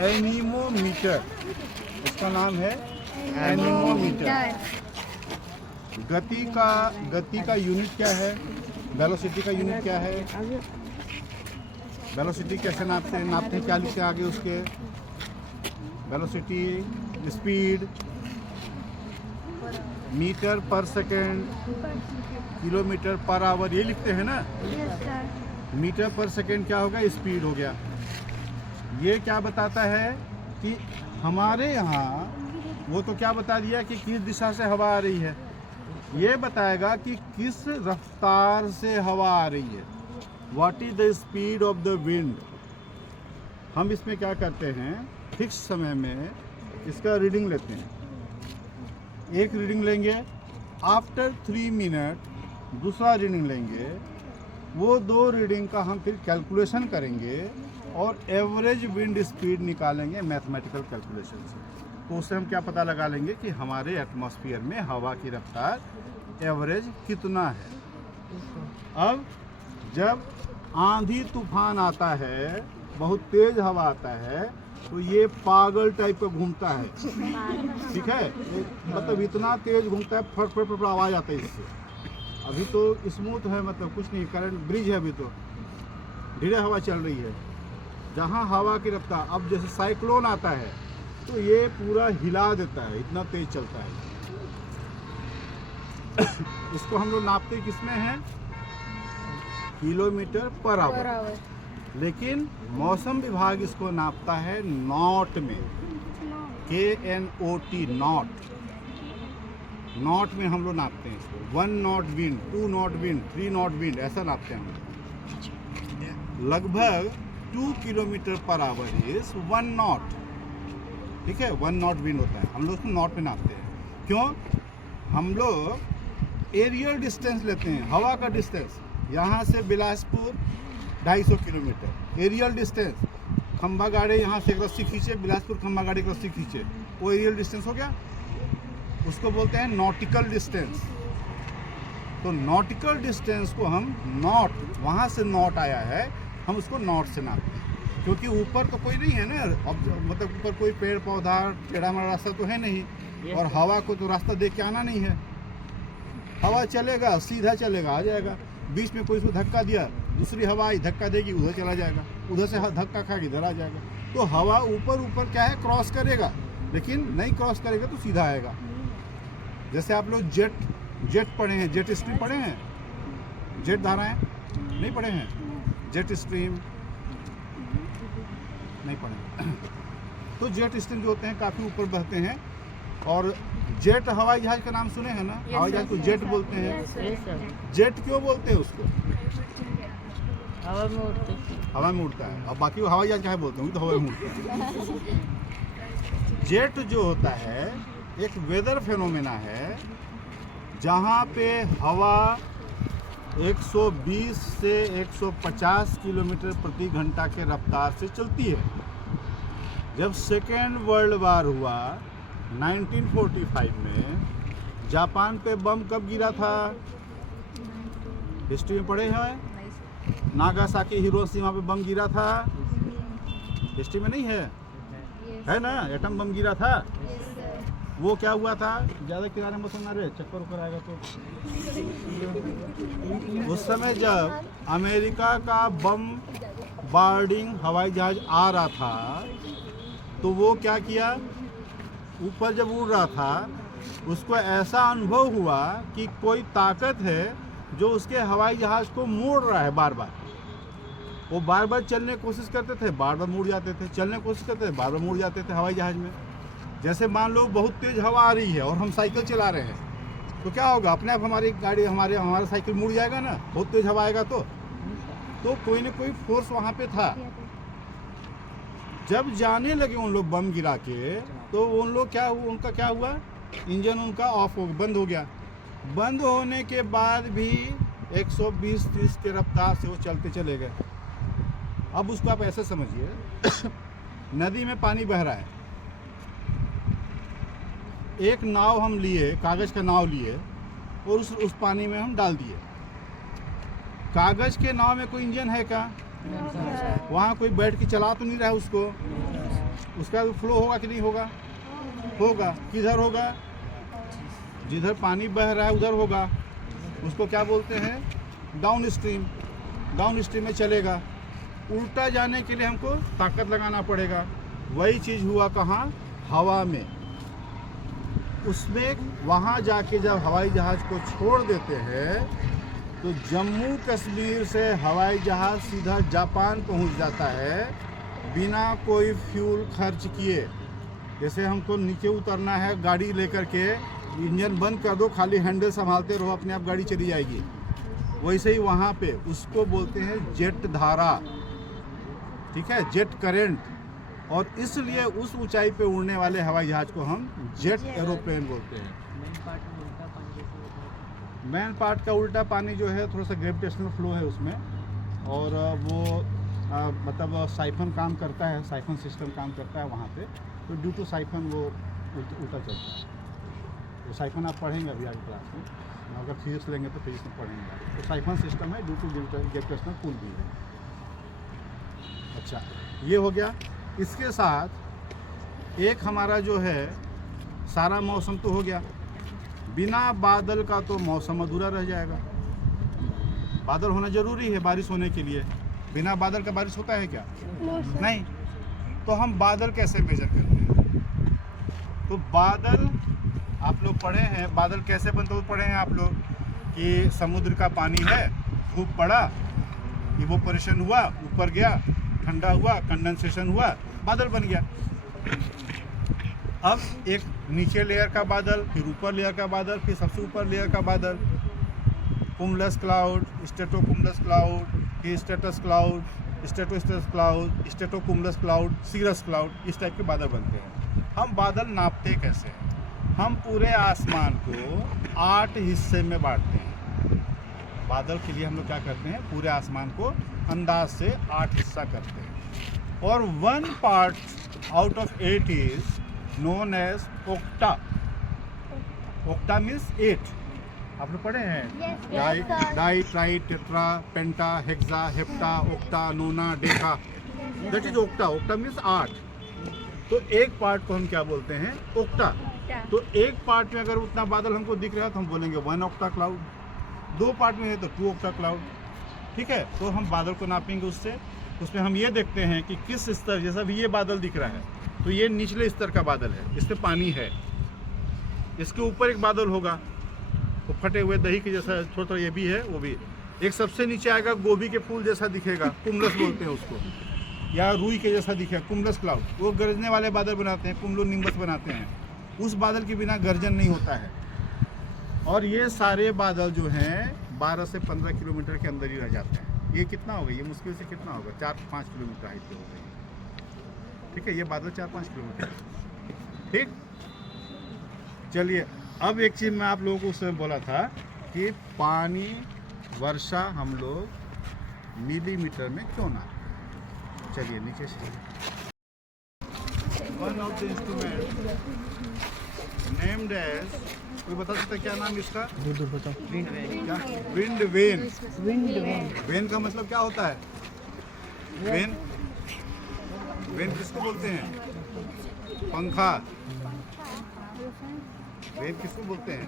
Anemometer, इसका नाम है एनीमोमीटर। गति का यूनिट क्या है? वेलोसिटी का यूनिट क्या है? वेलोसिटी कैसे नापते हैं क्या लिखते हैं आगे उसके? वेलोसिटी, स्पीड, मीटर पर सेकेंड, किलोमीटर पर आवर, ये लिखते हैं ना। मीटर पर सेकेंड क्या होगा? स्पीड हो गया। ये क्या बताता है कि हमारे यहाँ वो तो क्या बता दिया कि किस दिशा से हवा आ रही है, ये बताएगा कि किस रफ्तार से हवा आ रही है। What is the speed of the wind. हम इसमें क्या करते हैं, फिक्स समय में इसका रीडिंग लेते हैं। एक रीडिंग लेंगे, आफ्टर 3 मिनट दूसरा रीडिंग लेंगे। वो 2 रीडिंग का हम फिर कैलकुलेशन करेंगे और एवरेज विंड स्पीड निकालेंगे मैथमेटिकल कैलकुलेशन से। तो उससे हम क्या पता लगा लेंगे कि हमारे एटमॉस्फेयर में हवा की रफ्तार एवरेज कितना है। अब जब आंधी तूफान आता है, बहुत तेज हवा आता है, तो ये पागल टाइप का घूमता है, ठीक है। मतलब इतना तेज घूमता है, फट फट फट आवाज आता है इससे। अभी तो स्मूथ है, मतलब कुछ नहीं, करंट ब्रिज है, अभी तो धीरे हवा चल रही है। जहाँ हवा की रफ्तार, अब जैसे साइक्लोन आता है तो ये पूरा हिला देता है, इतना तेज चलता है। इसको हम लोग नापते किसमें हैं? Kilometre per hour. लेकिन मौसम विभाग इसको नापता है नॉट में, KNOT, नॉट में हम लोग नापते हैं इसको। 1 not wind, 2 not wind, 3 not wind, ऐसा नापते हैं हम। लगभग 2 kilometre per hour is 1 not, ठीक है। 1 नॉट विंड होता है, हम लोग उसको नॉट में नापते हैं। क्यों? हम लोग एरियल डिस्टेंस लेते हैं, हवा का डिस्टेंस। यहाँ से बिलासपुर 250 किलोमीटर एरियल डिस्टेंस। खंभा गाड़ी यहाँ से एक रस्सी खींचे, बिलासपुर खंभा गाड़ी की रस्सी खींचे, वो एरियल डिस्टेंस हो गया। उसको बोलते हैं नॉटिकल डिस्टेंस। तो नॉटिकल डिस्टेंस को हम नॉट, वहाँ से नॉट आया है, हम उसको नॉट से नापते हैं। क्योंकि ऊपर तो कोई नहीं है ना, मतलब ऊपर कोई पेड़ पौधा टेढ़ा मेढ़ा रास्ता तो है नहीं, और हवा को तो रास्ता देख के आना नहीं है। हवा चलेगा, सीधा चलेगा, आ जाएगा। बीच में कोई उसको धक्का दिया, दूसरी हवा आई, धक्का देगी, उधर चला जाएगा, उधर से धक्का खाएगी, इधर आ जाएगा। तो हवा ऊपर ऊपर क्या है, क्रॉस करेगा, लेकिन नहीं क्रॉस करेगा तो सीधा आएगा। जैसे आप लोग जेट पढ़े हैं, जेट स्ट्रीम पढ़े हैं, जेट धाराएं नहीं पढ़े हैं, जेट स्ट्रीम नहीं पढ़े। तो जेट स्ट्रीम जो होते हैं काफ़ी ऊपर बहते हैं। और जेट हवाई जहाज का नाम सुने हैं ना, हवाई जहाज को जेट बोलते हैं। जेट क्यों बोलते हैं उसको? हवा में उड़ता है। और बाकी हवाई जहाज क्या बोलते हैं, तो हवा में उड़ता है। जेट जो होता है एक वेदर फेनोमेना है, जहाँ पे हवा 120 से 150 किलोमीटर प्रति घंटा के रफ्तार से चलती है। जब सेकेंड वर्ल्ड वार हुआ 1945 में, जापान पे बम कब गिरा था? हिस्ट्री में पढ़े हैं? नागासाकी हिरोशिमा पे बम गिरा था, हिस्ट्री में नहीं है? है ना, एटम बम गिरा था। वो क्या हुआ था? ज़्यादा किनारे मत ना रहे, चक्कर उकर आएगा तो। उस समय जब अमेरिका का बम बार्डिंग हवाई जहाज आ रहा था, तो वो क्या किया, ऊपर जब उड़ रहा था उसको ऐसा अनुभव हुआ कि कोई ताकत है जो उसके हवाई जहाज को मोड़ रहा है बार बार। वो बार बार चलने की कोशिश करते थे, बार बार मुड़ जाते थे, चलने की कोशिश करते थे, बार बार मुड़ जाते थे हवाई जहाज में। जैसे मान लो बहुत तेज हवा आ रही है और हम साइकिल चला रहे हैं, तो क्या होगा, अपने आप हमारी गाड़ी, हमारा साइकिल मुड़ जाएगा ना, बहुत तेज हवा आएगा तो कोई ना कोई फोर्स वहाँ पे था। जब जाने लगे उन लोग बम गिरा के, तो उन लोग उनका क्या हुआ, इंजन उनका ऑफ हो, बंद हो गया। बंद होने के बाद भी 120-130 के रफ्तार से वो चलते चले गए। अब उसको आप ऐसे समझिए, नदी में पानी बह रहा है, एक नाव हम लिए, कागज़ का नाव लिए, और उस पानी में हम डाल दिए। कागज़ के नाव में कोई इंजन है क्या? वहाँ कोई बैठ के चला तो नहीं रहा उसको। उसका फ्लो होगा कि नहीं होगा? होगा। किधर होगा? जिधर पानी बह रहा है उधर होगा। उसको क्या बोलते हैं? Down stream. डाउन स्ट्रीम में चलेगा। उल्टा जाने के लिए हमको ताकत लगाना पड़ेगा। वही चीज़ हुआ कहाँ? हवा में। उसमें वहाँ जाके जब हवाई जहाज़ को छोड़ देते हैं तो जम्मू कश्मीर से हवाई जहाज़ सीधा जापान पहुँच जाता है बिना कोई फ्यूल खर्च किए। जैसे हमको नीचे उतरना है गाड़ी लेकर के, इंजन बंद कर दो, खाली हैंडल संभालते रहो, अपने आप गाड़ी चली जाएगी। वैसे ही वहाँ पे उसको बोलते हैं जेट धारा, ठीक है, जेट करंट। और इसलिए उस ऊंचाई पे उड़ने वाले हवाई जहाज़ को हम जेट एरोप्लेन बोलते हैं। मेन पार्ट का उल्टा पानी जो है थोड़ा सा ग्रेविटेशनल फ्लो है उसमें, और वो मतलब साइफन काम करता है, साइफन सिस्टम काम करता है वहाँ पे, तो ड्यू टू साइफन वो उल्टा चलता है। तो साइफन आप पढ़ेंगे अभी आगे क्लास में, अगर फिजिक्स लेंगे तो फिजिक्स में पढ़ेंगे। तो साइफन सिस्टम है ड्यू टू ग्रेविटेशनल पुल भी है। अच्छा, ये हो गया। इसके साथ एक हमारा जो है सारा मौसम तो हो गया, बिना बादल का तो मौसम अधूरा रह जाएगा। बादल होना जरूरी है बारिश होने के लिए। बिना बादल का बारिश होता है क्या? नहीं। तो हम बादल कैसे मेजर करते हैं? तो बादल आप लोग पढ़े हैं, बादल कैसे बनते हो पढ़े हैं आप लोग कि समुद्र का पानी है, खूब पड़ा, इवोपोरेशन हुआ, ऊपर गया, ठंडा हुआ, कंडेंसेशन हुआ, बादल बन गया। अब एक नीचे लेयर का बादल, फिर ऊपर लेयर का बादल, फिर सबसे ऊपर लेयर का बादल, कुमुलस क्लाउड, स्ट्रेटोकुमुलस क्लाउड, फिर stratus cloud, stratostratus cloud, stratocumulus cloud, cirrus cloud, इस टाइप के बादल बनते हैं। हम बादल नापते कैसे हैं? हम पूरे आसमान को 8 हिस्से में बांटते हैं। बादल के लिए हम लोग क्या करते हैं? पूरे आसमान को अंदाज से 8 हिस्सा करते हैं, और 1 part out of 8 is known as okta. Okta means 8। आप लोग पढ़े हैं? Di, tri, tetra, penta, hexa, hepta, octa, nona, deca, that is okta. Okta means 8। तो एक पार्ट को हम क्या बोलते हैं? ओक्टा। तो एक पार्ट में अगर उतना बादल हमको दिख रहा है तो हम बोलेंगे 1 ओक्टा क्लाउड। 2 पार्ट में है तो 2 ओक्टा क्लाउड। ठीक है, तो हम बादल को नापेंगे उससे। उसमें हम ये देखते हैं कि किस स्तर, जैसा भी ये बादल दिख रहा है तो ये निचले स्तर का बादल है, इसमें पानी है। इसके ऊपर एक बादल होगा, वो फटे हुए दही के जैसा थोड़ा थोड़ा ये भी है, वो भी। एक सबसे नीचे आएगा, गोभी के फूल जैसा दिखेगा, कुमुलस बोलते हैं उसको, या रुई के जैसा दिखेगा, कुमुलस क्लाउड। वो गरजने वाले बादल बनाते हैं, कुमुलो निम्बस बनाते हैं। उस बादल के बिना गर्जन नहीं होता है। और ये सारे बादल जो हैं 12 से 15 किलोमीटर के अंदर ही रह जाते हैं। ये कितना होगा? ये मुश्किल से कितना होगा? 4-5 किलोमीटर हाइट पे होगा। ठीक है, ये बादल 4-5 किलोमीटर। ठीक, चलिए अब एक चीज़ मैं आप लोगों को उस समय बोला था कि पानी वर्षा हम लोग मिलीमीटर में क्यों ना। चलिए नीचे से। One of the instrument named as, कोई बता सकता है क्या नाम इसका? Wind vane. Wind vane. Vane का मतलब क्या होता है? वेन, वेन किसको बोलते हैं? पंखा। वेन किसको बोलते हैं?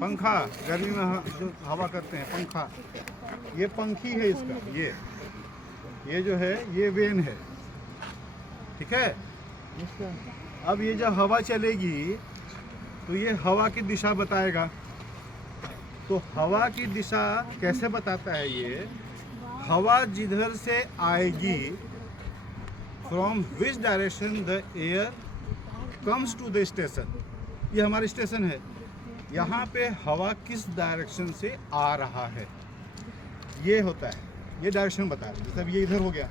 पंखा। गर्मी में जो हवा करते हैं, पंखा। ये पंखी है इसका, ये जो है ये वेन है। ठीक है, अब ये जब हवा चलेगी तो ये हवा की दिशा बताएगा। तो हवा की दिशा कैसे बताता है? ये हवा जिधर से आएगी, from which direction the air comes to the station, ये हमारा स्टेशन है। यहाँ पे हवा किस डायरेक्शन से आ रहा है ये होता है, ये डायरेक्शन बता रहा है। जैसे ये इधर हो गया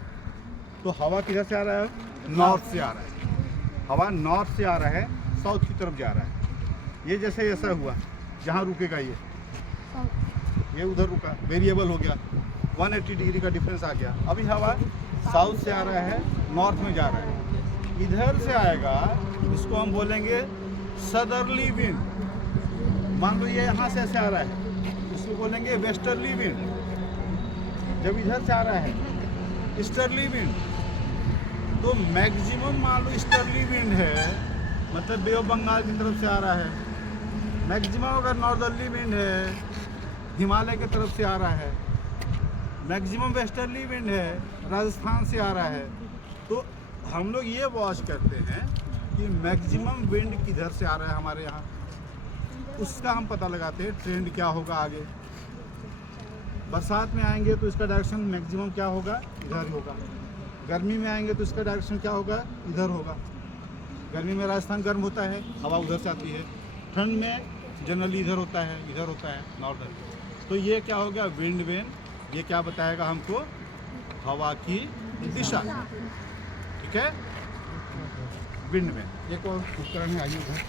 तो हवा किधर से आ रहा है? नॉर्थ से आ रहा है। हवा नॉर्थ से आ रहा है, साउथ की तरफ जा रहा है। ये जैसे ऐसा हुआ, जहाँ रुकेगा ये उधर रुका, वेरिएबल हो गया, 180 डिग्री का डिफरेंस आ गया। अभी हवा साउथ से आ रहा है, नॉर्थ में जा रहा है। इधर से आएगा, इसको हम बोलेंगे सदर्ली विंड। मान लो ये यहाँ से ऐसे आ रहा है, इसको बोलेंगे वेस्टर्ली विंड। जब इधर से आ रहा है ईस्टर्ली विंड, तो मैक्सिमम मान लो ईस्टर्ली विंड है, मतलब बे ऑफ बंगाल की तरफ से आ रहा है। मैक्सिमम अगर नॉर्दर्ली विंड है, हिमालय की तरफ से आ रहा है। मैक्सिमम वेस्टर्ली विंड है, राजस्थान से आ रहा है। तो हम लोग ये वॉच करते हैं कि मैक्सिमम विंड किधर से आ रहा है हमारे यहाँ, उसका हम पता लगाते हैं ट्रेंड क्या होगा आगे। बरसात में आएंगे तो इसका डायरेक्शन मैक्सिमम क्या होगा, इधर ही होगा। गर्मी में आएंगे तो इसका डायरेक्शन क्या होगा, इधर होगा। गर्मी में राजस्थान गर्म होता है, हवा उधर से आती है। ठंड में जनरली इधर होता है, इधर होता है नॉर्दर्न। तो ये क्या हो गया, विंड वेन। ये क्या बताएगा हमको, हवा की दिशा। ठीक है, विंड वेन। एक और उपकरण है, आइए उधर।